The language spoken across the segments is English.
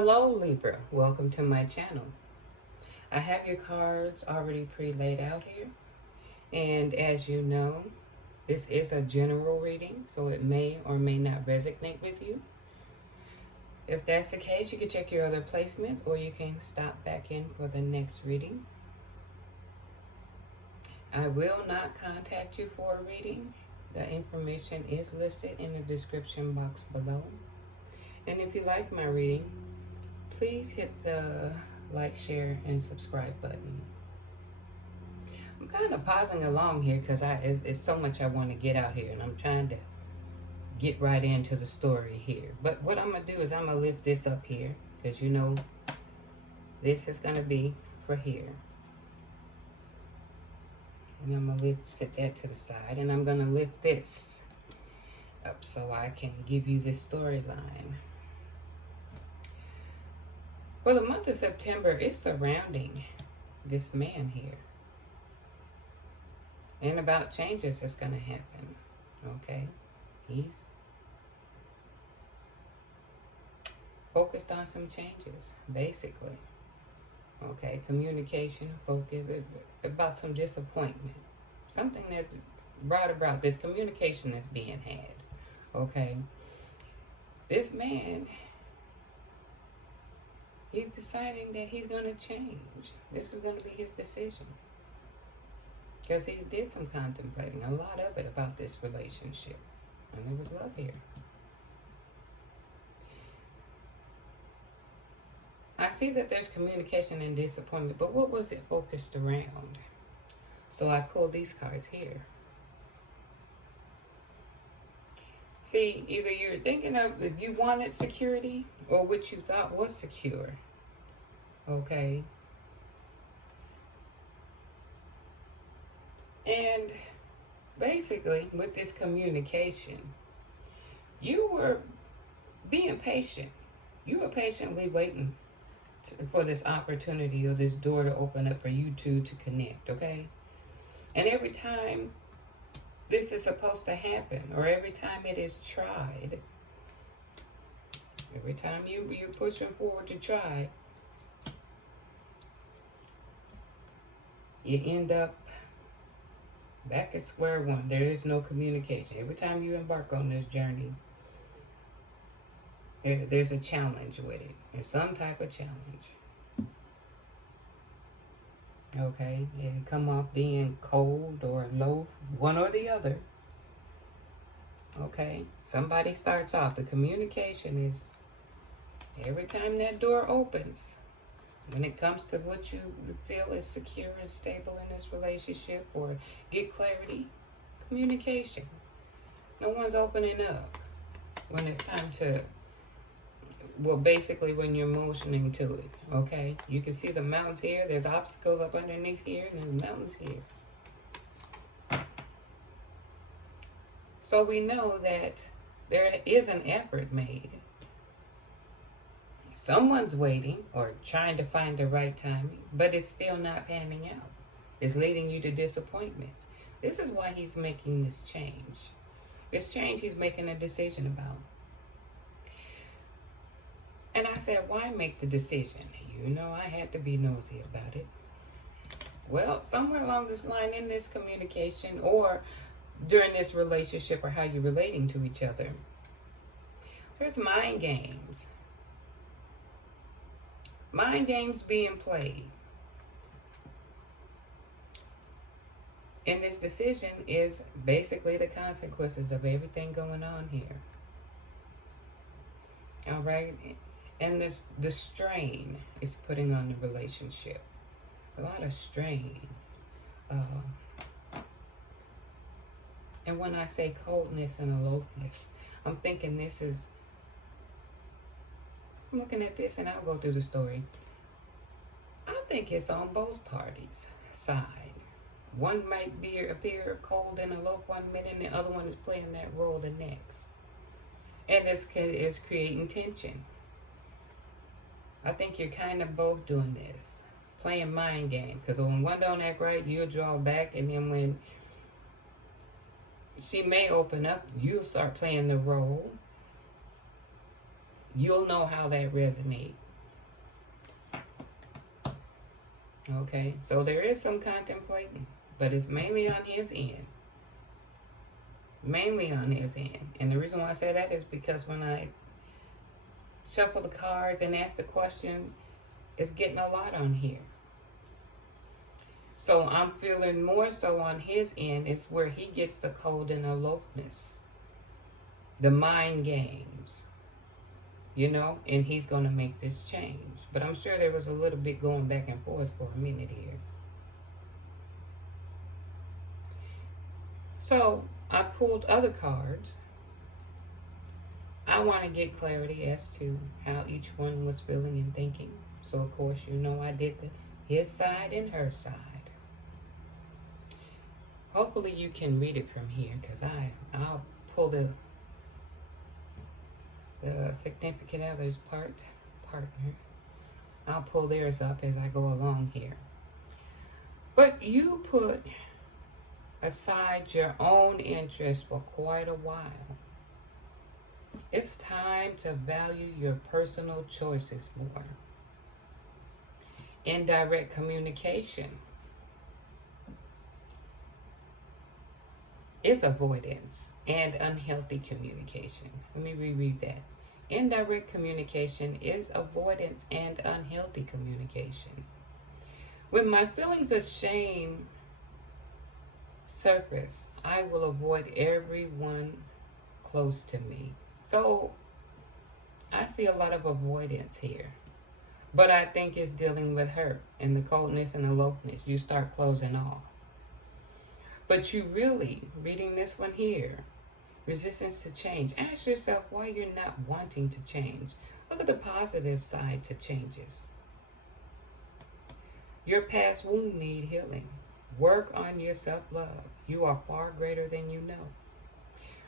Hello Libra, welcome to my channel. I have your cards already pre-laid out here, and as you know, this is a general reading, so it may or may not resonate with you. If that's the case, you can check your other placements or you can stop back in for the next reading. I will not contact you for a reading. The information is listed in the description box below. And if you like my reading, please hit the like, share, and subscribe button. I'm kind of pausing along here because it's so much I want to get out here, and I'm trying to get right into the story here. But what I'm going to do is I'm going to lift this up here because you know this is going to be for here. And I'm going to set that to the side, and I'm going to lift this up so I can give you this storyline. Well, the month of September is surrounding this man here. And about changes that's going to happen. Okay? He's focused on some changes, basically. Okay? Communication, focus, about some disappointment. Something that's brought about this communication that's being had. Okay? This man, he's deciding that he's going to change. This is going to be his decision. Because he did some contemplating, a lot of it about this relationship. And there was love here. I see that there's communication and disappointment, but what was it focused around? So I pulled these cards here. See, either you're thinking of if you wanted security or what you thought was secure. Okay? And basically, with this communication, you were being patient. You were patiently waiting for this opportunity or this door to open up for you two to connect, okay? And every time this is supposed to happen, or every time it is tried, every time you're pushing forward to try, you end up back at square one. There is no communication. Every time you embark on this journey, there's a challenge with it. There's some type of challenge. Okay? It come off being cold or low, one or the other. Okay? Somebody starts off. The communication is every time that door opens, when it comes to what you feel is secure and stable in this relationship or get clarity, communication. No one's opening up when it's time to, well, basically when you're motioning to it, okay? You can see the mountains here. There's obstacles up underneath here, and there's mountains here. So we know that there is an effort made. Someone's waiting or trying to find the right timing, but it's still not panning out. It's leading you to disappointments. This is why he's making this change. This change he's making a decision about. And I said, why make the decision? You know, I had to be nosy about it. Well, somewhere along this line in this communication or during this relationship or how you're relating to each other, there's mind games. Mind games being played. And this decision is basically the consequences of everything going on here. All right? And the strain is putting on the relationship. A lot of strain. And when I say coldness and aloofness, I'm thinking this is, I'm looking at this and I'll go through the story. I think it's on both parties' side. One might appear cold and aloof one minute, and the other one is playing that role the next. And this is creating tension. I think you're kind of both doing this. Playing mind game. Because when one don't act right, you'll draw back, and then when she may open up, you'll start playing the role. You'll know how that resonates. Okay, so there is some contemplating, but it's mainly on his end. Mainly on his end. And the reason why I say that is because when I shuffle the cards and ask the question, it's getting a lot on here. So I'm feeling more so on his end is where he gets the cold and elopements, the mind games, you know, and he's going to make this change. But I'm sure there was a little bit going back and forth for a minute here. So I pulled other cards. I want to get clarity as to how each one was feeling and thinking. So of course, you know, I did his side and her side. Hopefully you can read it from here, because I'll pull the significant other's partner. I'll pull theirs up as I go along here. But you put aside your own interests for quite a while. It's time to value your personal choices more. Indirect communication is avoidance and unhealthy communication. Let me reread that. Indirect communication is avoidance and unhealthy communication. When my feelings of shame surface, I will avoid everyone close to me. So I see a lot of avoidance here. But I think it's dealing with hurt and the coldness and elopements. You start closing off. But you really, reading this one here, resistance to change. Ask yourself why you're not wanting to change. Look at the positive side to changes. Your past wound need healing. Work on your self-love. You are far greater than you know.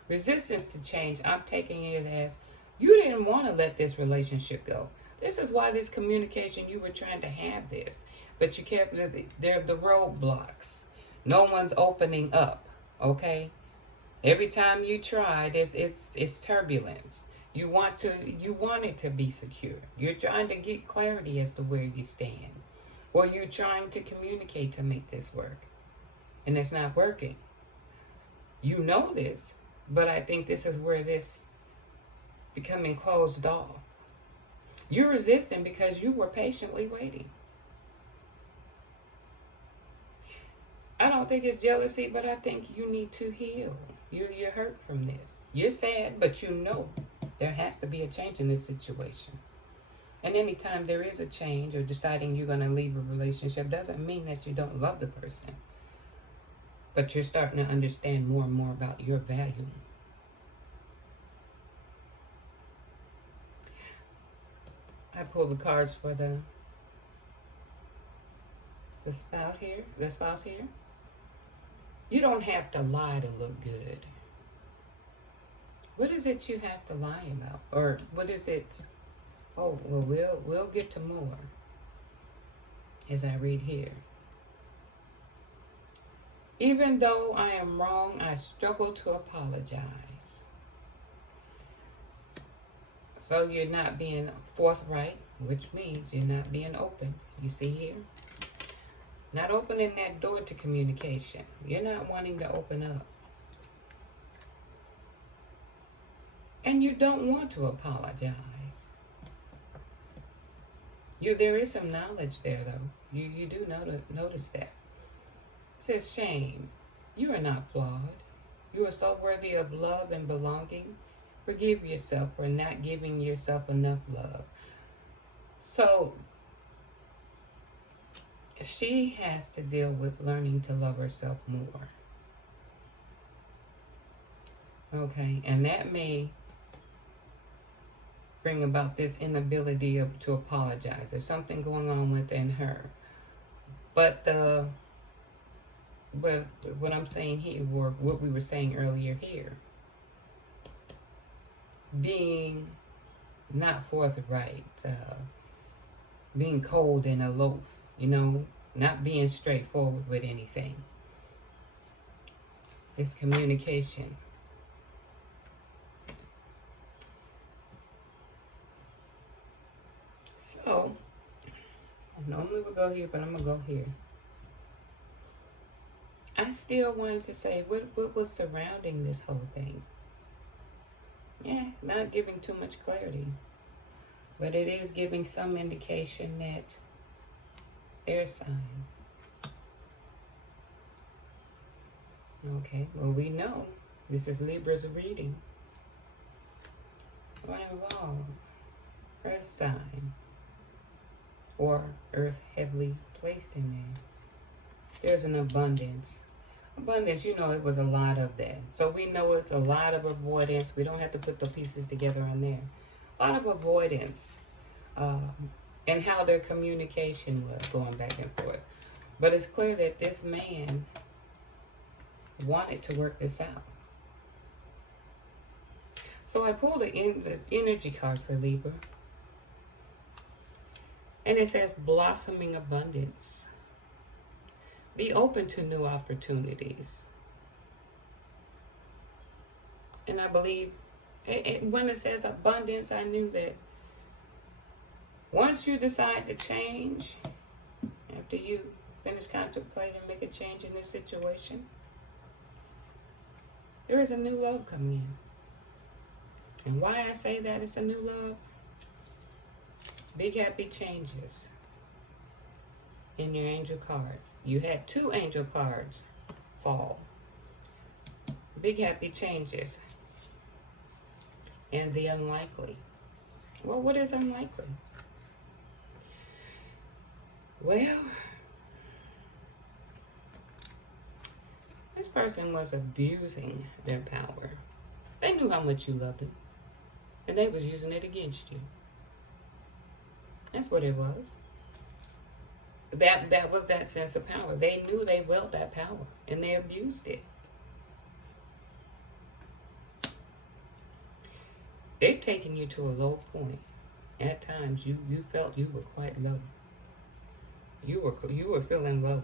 Resistance to change, I'm taking it as you didn't want to let this relationship go. This is why this communication, you were trying to have this, but you kept the roadblocks. No one's opening up, okay? Every time you tried, it's turbulence. You want it to be secure. You're trying to get clarity as to where you stand. Or you're trying to communicate to make this work. And it's not working. You know this, but I think this is where this becoming closed off. You're resisting because you were patiently waiting. I don't think it's jealousy, but I think you need to heal. You're hurt from this. You're sad, but you know there has to be a change in this situation. And anytime there is a change or deciding you're going to leave a relationship doesn't mean that you don't love the person. But you're starting to understand more and more about your value. I pulled the cards for the spouse here. You don't have to lie to look good. What is it you have to lie about? Or what is it? Oh, well, we'll get to more as I read here. Even though I am wrong, I struggle to apologize. So you're not being forthright, which means you're not being open. You see here? Not opening that door to communication. You're not wanting to open up. And you don't want to apologize. There is some knowledge there, though. You do notice that. It says, shame. You are not flawed. You are so worthy of love and belonging. Forgive yourself for not giving yourself enough love. So, she has to deal with learning to love herself more. Okay, and that may bring about this inability to apologize. There's something going on within her. But what I'm saying here, or what we were saying earlier here, being not forthright, being cold and aloof, not being straightforward with anything. This communication. So, I normally would go here, but I'm going to go here. I still wanted to say what was surrounding this whole thing. Yeah, not giving too much clarity. But it is giving some indication that air sign. Okay, well we know this is Libra's reading. One involved. Earth sign. Or earth heavily placed in there. There's an abundance. Abundance, you know, it was a lot of that. So we know it's a lot of avoidance. We don't have to put the pieces together on there. A lot of avoidance. And how their communication was going back and forth. But it's clear that this man wanted to work this out. So I pulled the energy card for Libra. And it says blossoming abundance. Be open to new opportunities. And I believe when it says abundance, I knew that once you decide to change, after you finish contemplating and make a change in this situation, there is a new love coming in. And why I say that it's a new love? Big happy changes in your angel card. You had 2 angel cards fall. Big happy changes. And the unlikely. Well, what is unlikely? Well, this person was abusing their power. They knew how much you loved them. And they was using it against you. That's what it was. That was that sense of power. They knew they wield that power. And they abused it. They've taken you to a low point. At times, you felt you were quite low. You were feeling low.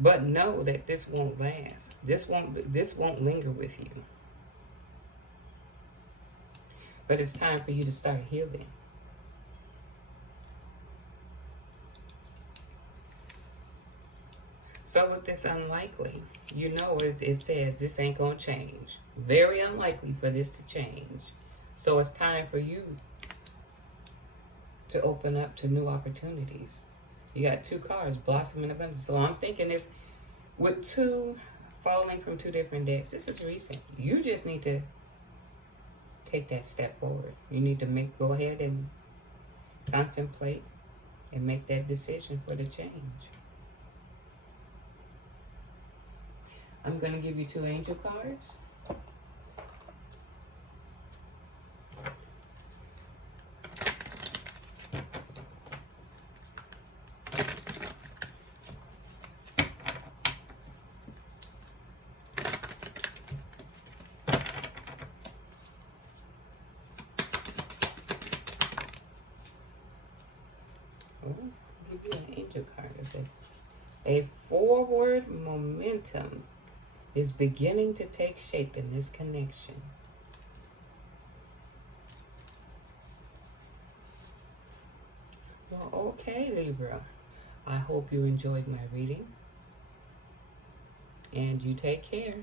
But know that this won't last. This won't linger with you. But it's time for you to start healing. So with this unlikely, you know it says this ain't going to change. Very unlikely for this to change. So it's time for you to open up to new opportunities. You got 2 cards, blossoming abundance. So I'm thinking this, with 2 falling from 2 different decks, this is recent. You just need to take that step forward. You need to go ahead and contemplate and make that decision for the change. I'm going to give you 2 angel cards. Give you an angel card. It says, a forward momentum is beginning to take shape in this connection. Well, okay, Libra. I hope you enjoyed my reading. And you take care.